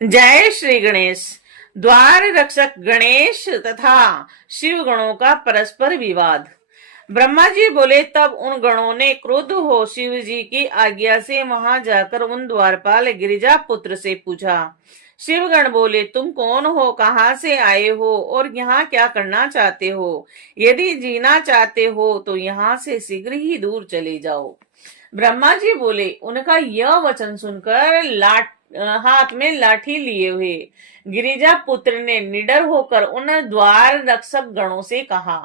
जय श्री गणेश। द्वार रक्षक गणेश तथा शिव गणों का परस्पर विवाद। ब्रह्मा जी बोले, तब उन गणों ने क्रुद्ध हो शिव जी की आज्ञा से वहां जाकर उन द्वारपाल गिरिजा पुत्र से पूछा। शिवगण बोले, तुम कौन हो, कहाँ से आए हो और यहाँ क्या करना चाहते हो? यदि जीना चाहते हो तो यहाँ से शीघ्र ही दूर चले जाओ। ब्रह्मा जी बोले, उनका यह वचन सुनकर हाथ में लाठी लिए हुए गिरिजा पुत्र ने निडर होकर उन द्वार रक्षक गणों से कहा।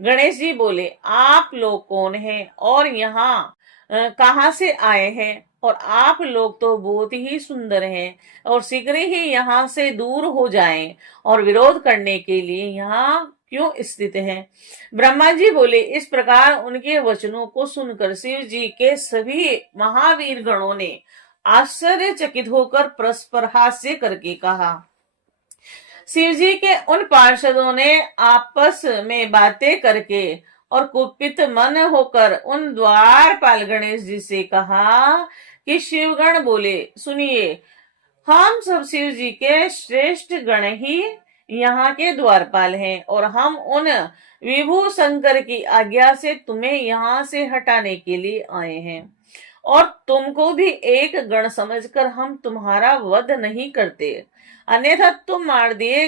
गणेश जी बोले, आप लोग कौन हैं और यहाँ कहाँ से आए हैं? और आप लोग तो बहुत ही सुंदर हैं और शीघ्र ही यहाँ से दूर हो जाएं और विरोध करने के लिए यहाँ क्यों स्थित हैं? ब्रह्मा जी बोले, इस प्रकार उनके वचनों को सुनकर शिव जी के सभी महावीर गणों ने आश्चर्यचकित होकर परस्पर हास्य करके कहा। शिव जी के उन पार्षदों ने आपस में बातें करके और कुपित मन होकर उन द्वारपाल गणेश जी से कहा कि शिवगण बोले, सुनिए, हम सब शिव जी के श्रेष्ठ गण ही यहाँ के द्वारपाल हैं और हम उन विभु शंकर की आज्ञा से तुम्हें यहाँ से हटाने के लिए आए हैं और तुमको भी एक गण समझकर हम तुम्हारा वध नहीं करते, अन्यथा तुम मार दिए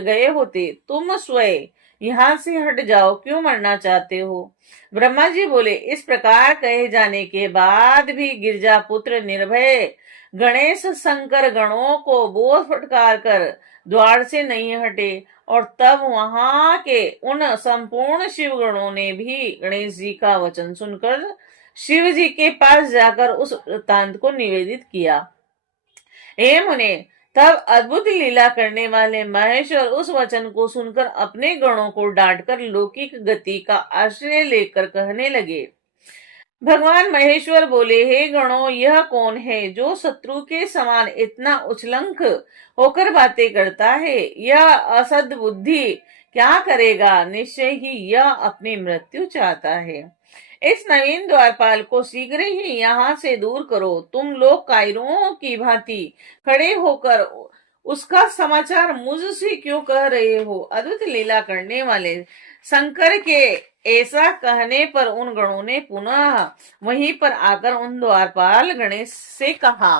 गए होते। तुम स्वयं यहाँ से हट जाओ, क्यों मरना चाहते हो? ब्रह्मा जी बोले, इस प्रकार कहे जाने के बाद भी गिरजा पुत्र निर्भय गणेश शंकर गणों को बोल फटकार कर द्वार से नहीं हटे और तब वहां के उन संपूर्ण शिव गणों ने भी गणेश जी का वचन सुनकर शिव जी के पास जाकर उस वृत्तांत को निवेदित किया। हे मुने, तब अद्भुत लीला करने वाले महेश्वर उस वचन को सुनकर अपने गणों को डांटकर लौकिक गति का आश्रय लेकर कहने लगे। भगवान महेश्वर बोले, हे गणों, यह कौन है जो शत्रु के समान इतना उछलंक होकर बातें करता है? यह असद बुद्धि क्या करेगा? निश्चय ही यह अपनी मृत्यु चाहता है। इस नवीन द्वारपाल को शीघ्र ही यहाँ से दूर करो। तुम लोग कायरों की भांति खड़े होकर उसका समाचार मुझसे क्यों कह रहे हो? अद्भुत लीला करने वाले शंकर के ऐसा कहने पर उन गणों ने पुनः वहीं पर आकर उन द्वारपाल गणेश से कहा।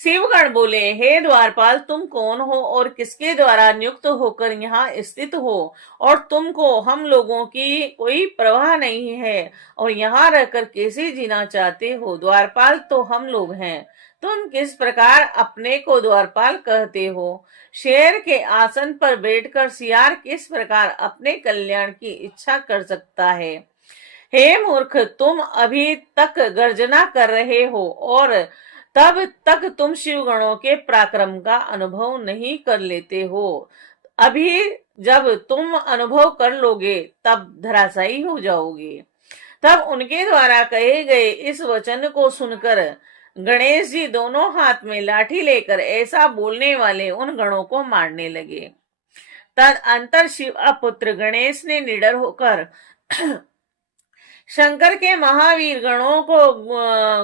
शिवगण बोले, हे द्वारपाल, तुम कौन हो और किसके द्वारा नियुक्त होकर यहाँ स्थित हो? और तुमको हम लोगों की कोई परवाह नहीं है और यहाँ रहकर कैसे जीना चाहते हो? द्वारपाल तो हम लोग हैं, तुम किस प्रकार अपने को द्वारपाल कहते हो? शेर के आसन पर बैठकर सियार किस प्रकार अपने कल्याण की इच्छा कर सकता है? हे मूर्ख, तुम अभी तक गर्जना कर रहे हो और तब तक तुम शिवगणों के पराक्रम का अनुभव नहीं कर लेते हो। अभी जब तुम अनुभव कर लोगे तब धराशायी हो जाओगे। तब उनके द्वारा कहे गए इस वचन को सुनकर गणेश जी दोनों हाथ में लाठी लेकर ऐसा बोलने वाले उन गणों को मारने लगे। तदअंतर शिव पुत्र गणेश ने निडर होकर शंकर के महावीर गणों को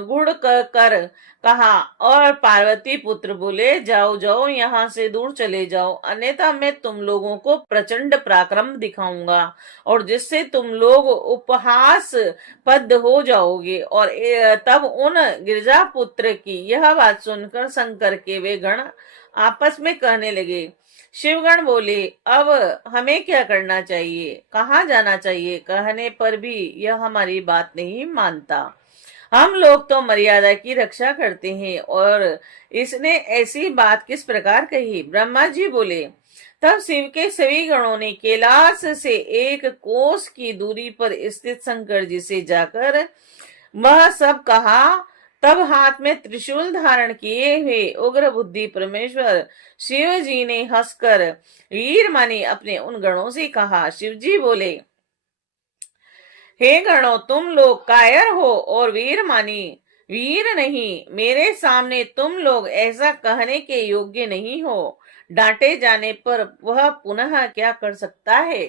गुड़ कर कहा और पार्वती पुत्र बोले, जाओ जाओ, यहाँ से दूर चले जाओ, अन्यथा मैं तुम लोगों को प्रचंड पराक्रम दिखाऊंगा और जिससे तुम लोग उपहास पद हो जाओगे। और तब उन गिरजा पुत्र की यह बात सुनकर शंकर के वे गण आपस में कहने लगे। शिवगण बोले, अब हमें क्या करना चाहिए, कहाँ जाना चाहिए? कहने पर भी यह हमारी बात नहीं मानता। हम लोग तो मर्यादा की रक्षा करते हैं और इसने ऐसी बात किस प्रकार कही? ब्रह्मा जी बोले, तब शिव के सभी गणों ने कैलाश से 1 कोस की दूरी पर स्थित शंकर जी से जाकर वह सब कहा। तब हाथ में त्रिशूल धारण किए हुए उग्र बुद्धि परमेश्वर शिव जी ने हंसकर वीर मानी अपने उन गणों से कहा। शिव जी बोले, हे गणों, तुम लोग कायर हो और वीर मानी वीर नहीं। मेरे सामने तुम लोग ऐसा कहने के योग्य नहीं हो। डांटे जाने पर वह पुनः क्या कर सकता है?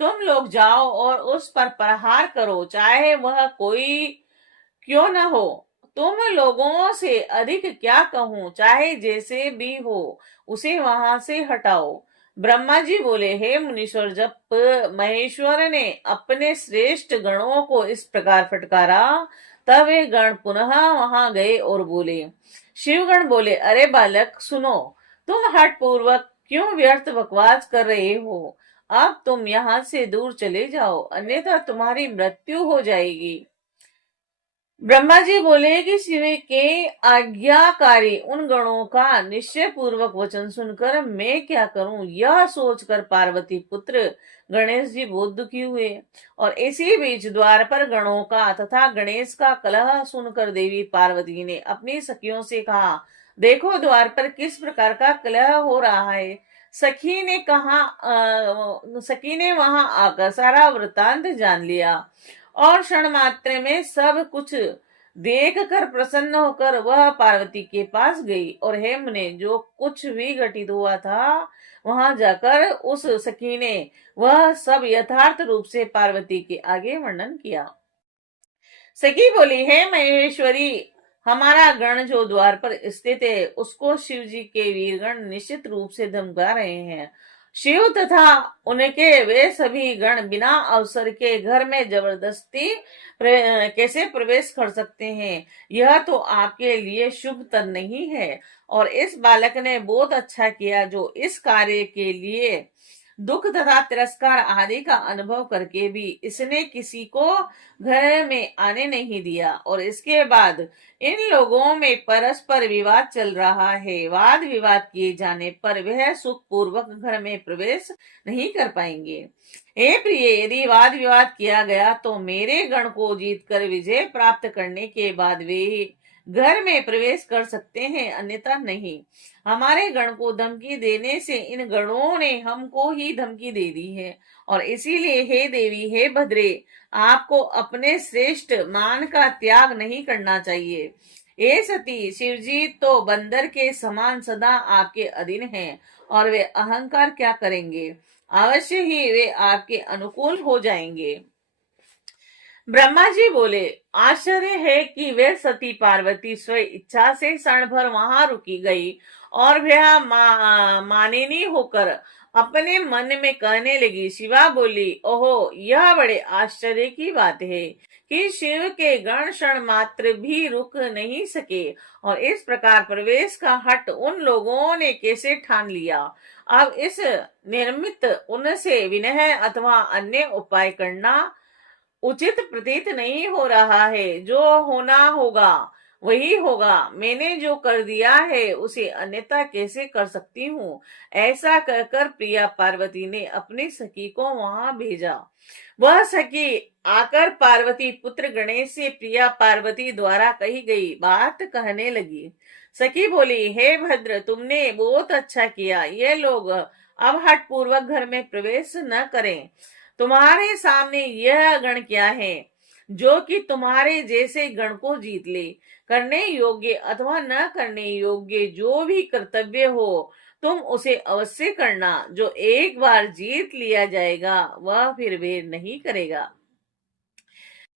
तुम लोग जाओ और उस पर प्रहार करो, चाहे वह कोई क्यों न हो। तुम लोगों से अधिक क्या कहूं, चाहे जैसे भी हो उसे वहां से हटाओ। ब्रह्मा जी बोले, हे मुनीश्वर, जब महेश्वर ने अपने श्रेष्ठ गणों को इस प्रकार फटकारा, तब वे गण पुनः वहां गए और बोले। शिवगण बोले, अरे बालक सुनो, तुम हठ पूर्वक क्यों व्यर्थ बकवास कर रहे हो? अब तुम यहाँ से दूर चले जाओ, अन्यथा तुम्हारी मृत्यु हो जाएगी। ब्रह्मा जी बोले कि शिव के आज्ञाकारी उन गणों का निश्चय पूर्वक वचन सुनकर मैं क्या करूं, यह सोचकर पार्वती पुत्र गणेश जी बहुत दुखी हुए। और इसी बीच द्वार पर गणों का तथा गणेश का कलह सुनकर देवी पार्वती ने अपनी सखियों से कहा, देखो द्वार पर किस प्रकार का कलह हो रहा है। सखी ने वहां आकर सारा वृतांत जान लिया और क्षण मात्र में सब कुछ देख कर प्रसन्न होकर वह पार्वती के पास गई और हेम ने जो कुछ भी घटित हुआ था वहां जाकर उस सखी ने वह सब यथार्थ रूप से पार्वती के आगे वर्णन किया। सखी बोली, हे महेश्वरी, हमारा गण जो द्वार पर स्थित है उसको शिव जी के वीरगण निश्चित रूप से धमका रहे हैं। शिव तथा उनके वे सभी गण बिना अवसर के घर में जबरदस्ती कैसे प्रवेश कर सकते हैं? यह तो आपके लिए शुभ तर नहीं है। और इस बालक ने बहुत अच्छा किया जो इस कार्य के लिए दुख तथा तिरस्कार आदि का अनुभव करके भी इसने किसी को घर में आने नहीं दिया। और इसके बाद इन लोगों में परस्पर विवाद चल रहा है। वाद विवाद किए जाने पर वह सुख पूर्वक घर में प्रवेश नहीं कर पाएंगे। हे प्रिय, यदि वाद विवाद किया गया तो मेरे गण को जीतकर विजय प्राप्त करने के बाद वे घर में प्रवेश कर सकते हैं, अन्यथा नहीं। हमारे गण को धमकी देने से इन गणों ने हमको ही धमकी दे दी है। और इसीलिए हे देवी, हे भद्रे, आपको अपने श्रेष्ठ मान का त्याग नहीं करना चाहिए। हे सती, शिवजी तो बंदर के समान सदा आपके अधीन हैं और वे अहंकार क्या करेंगे, अवश्य ही वे आपके अनुकूल हो जाएंगे। ब्रह्मा जी बोले, आश्चर्य है कि वे सती पार्वती स्व इच्छा से क्षण भर वहां रुकी गई और वह मानिनी होकर अपने मन में कहने लगी। शिवा बोली, ओहो, यह बड़े आश्चर्य की बात है कि शिव के गण क्षण मात्र भी रुक नहीं सके और इस प्रकार प्रवेश का हट उन लोगों ने कैसे ठान लिया। अब इस निर्मित उनसे विनय अथवा अन्य उपाय करना उचित प्रतीत नहीं हो रहा है। जो होना होगा वही होगा। मैंने जो कर दिया है उसे अन्यथा कैसे कर सकती हूँ? ऐसा कहकर प्रिया पार्वती ने अपनी सखी को वहां भेजा। वह सखी आकर पार्वती पुत्र गणेश से प्रिया पार्वती द्वारा कही गई बात कहने लगी। सखी बोली, हे भद्र, तुमने बहुत अच्छा किया। ये लोग अब हठ पूर्वक घर में प्रवेश न करें। तुम्हारे सामने यह गण क्या है जो कि तुम्हारे जैसे गण को जीत ले। करने योग्य अथवा न करने योग्य जो भी कर्तव्य हो तुम उसे अवश्य करना। जो एक बार जीत लिया जाएगा वह फिर वेर नहीं करेगा।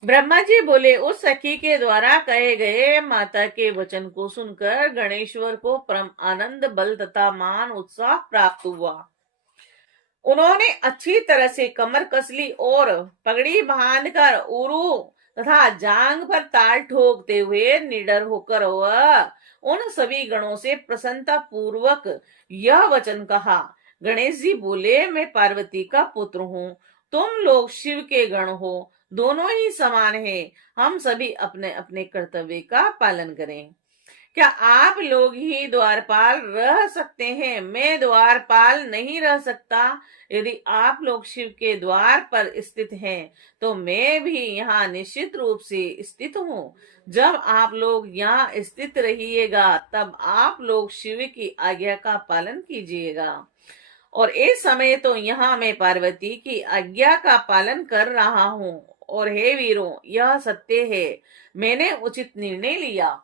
ब्रह्मा जी बोले, उस सखी के द्वारा कहे गए माता के वचन को सुनकर गणेश्वर को परम आनंद, बल तथा मान उत्साह प्राप्त हुआ। उन्होंने अच्छी तरह से कमर कस ली और पगड़ी बांधकर उरु तथा जांग पर ताल ठोकते हुए निडर होकर वह उन सभी गणों से प्रसन्नता पूर्वक यह वचन कहा। गणेश जी बोले, मैं पार्वती का पुत्र हूँ, तुम लोग शिव के गण हो, दोनों ही समान हैं। हम सभी अपने अपने कर्तव्य का पालन करें। क्या आप लोग ही द्वारपाल रह सकते हैं? मैं द्वारपाल नहीं रह सकता। यदि आप लोग शिव के द्वार पर स्थित हैं तो मैं भी यहाँ निश्चित रूप से स्थित हूँ। जब आप लोग यहाँ स्थित रहिएगा तब आप लोग शिव की आज्ञा का पालन कीजिएगा। और इस समय तो यहाँ मैं पार्वती की आज्ञा का पालन कर रहा हूँ। और हे वीरों, यह सत्य है, मैंने उचित निर्णय लिया।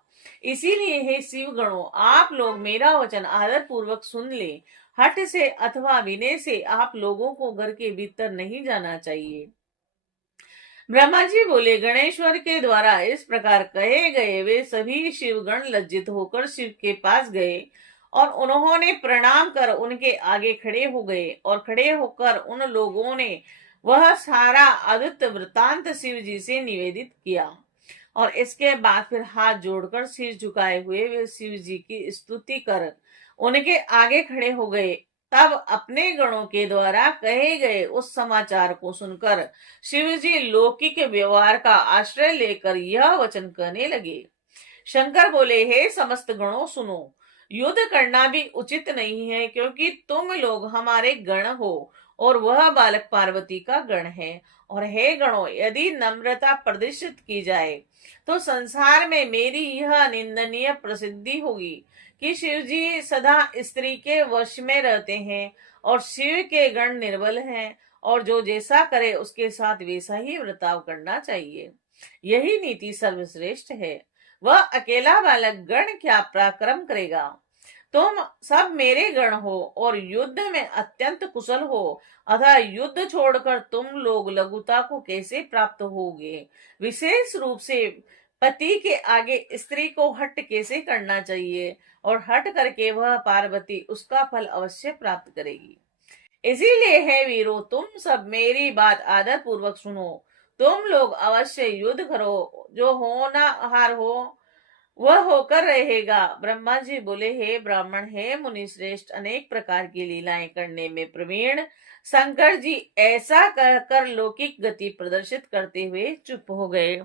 इसीलिए हे शिव गणों, आप लोग मेरा वचन आदर पूर्वक सुन ले। हठ से अथवा विनय से आप लोगों को घर के भीतर नहीं जाना चाहिए। ब्रह्मा जी बोले, गणेश्वर के द्वारा इस प्रकार कहे गए वे सभी शिवगण लज्जित होकर शिव के पास गए और उन्होंने प्रणाम कर उनके आगे खड़े हो गए और खड़े होकर उन लोगों ने वह सारा अद्भुत वृतांत शिव जी से निवेदित किया और इसके बाद फिर हाथ जोड़कर सिर झुकाए हुए वे शिव जी की स्तुति कर उनके आगे खड़े हो गए। तब अपने गणों के द्वारा कहे गए उस समाचार को सुनकर शिव जी लौकिक व्यवहार का आश्रय लेकर यह वचन कहने लगे। शंकर बोले, हे समस्त गणों सुनो, युद्ध करना भी उचित नहीं है, क्योंकि तुम लोग हमारे गण हो और वह बालक पार्वती का गण है। और हे गणों, यदि नम्रता प्रदर्शित की जाए तो संसार में मेरी यह निंदनीय प्रसिद्धि होगी कि शिव जी सदा स्त्री के वश में रहते हैं और शिव के गण निर्बल हैं और जो जैसा करे उसके साथ वैसा ही वर्ताव करना चाहिए। यही नीति सर्वश्रेष्ठ है। वह अकेला बालक गण क्या पराक्रम करेगा। तुम सब मेरे गण हो और युद्ध में अत्यंत कुशल हो, अतः युद्ध छोड़कर तुम लोग लघुता को कैसे प्राप्त होगे। विशेष रूप से पति के आगे स्त्री को हट कैसे करना चाहिए और हट करके वह पार्वती उसका फल अवश्य प्राप्त करेगी। इसीलिए है वीरो, तुम सब मेरी बात आदर पूर्वक सुनो। तुम लोग अवश्य युद्ध करो, जो होना हार हो वह होकर रहेगा। ब्रह्मा जी बोले, हे ब्राह्मण, हे मुनि श्रेष्ठ, अनेक प्रकार की लीलाएं करने में प्रवीण शंकर जी ऐसा कहकर लौकिक गति प्रदर्शित करते हुए चुप हो गए।